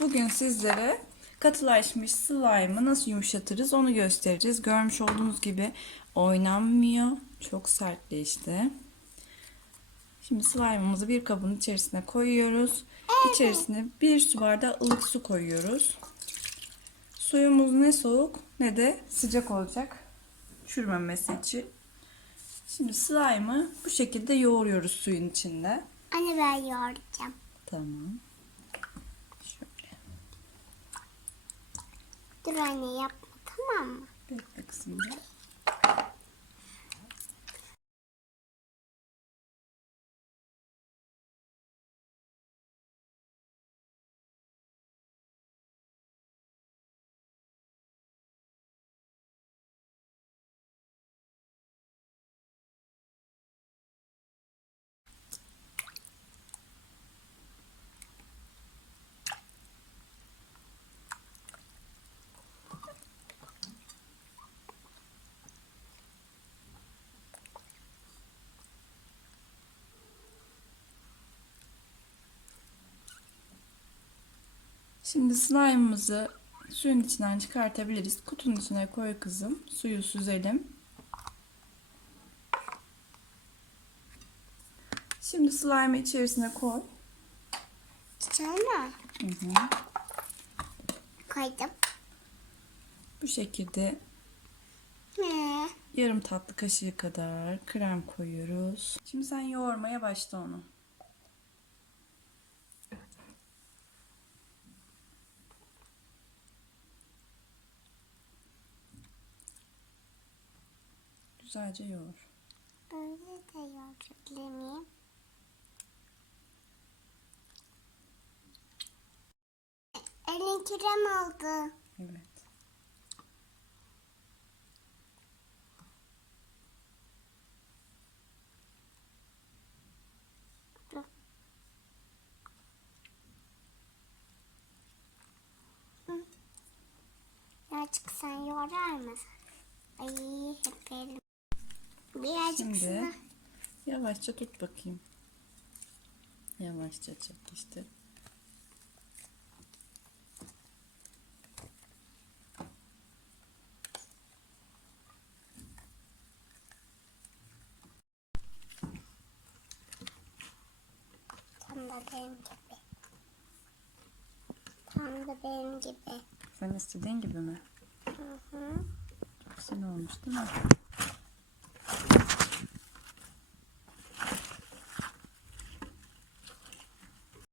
Bugün sizlere katılaşmış slime'ı nasıl yumuşatırız onu göstereceğiz. Görmüş olduğunuz gibi oynanmıyor. Çok sertleşti. Şimdi slime'ımızı bir kabın içerisine koyuyoruz. İçerisine bir su bardağı ılık su koyuyoruz. Suyumuz ne soğuk ne de sıcak olacak. Çürümemesi için. Şimdi slime'ı bu şekilde yoğuruyoruz suyun içinde. Anne ben yoğuracağım. Tamam. Dur anne yapma tamam mı? Bekle kızım. Şimdi slime'ımızı suyun içinden çıkartabiliriz. Kutunun içine koy kızım. Suyu süzelim. Şimdi slime'ı içerisine koy. Sonra Hı hı. koydum. Bu şekilde yarım tatlı kaşığı kadar krem koyuyoruz. Şimdi sen yoğurmaya başla onu. Güzelce yoğur. Böyle de yoğurabilir miyim? Elin krem oldu. Evet. Birazcık sen yoğurar mısın? Ay hep elim. Birazcık Şimdi sana. yavaşça tut bakayım. Yavaşça çek işte. Tam da benim gibi. Tam da benim gibi. Sen istediğin gibi mi? Hı hı. Çok güzel olmuş değil mi?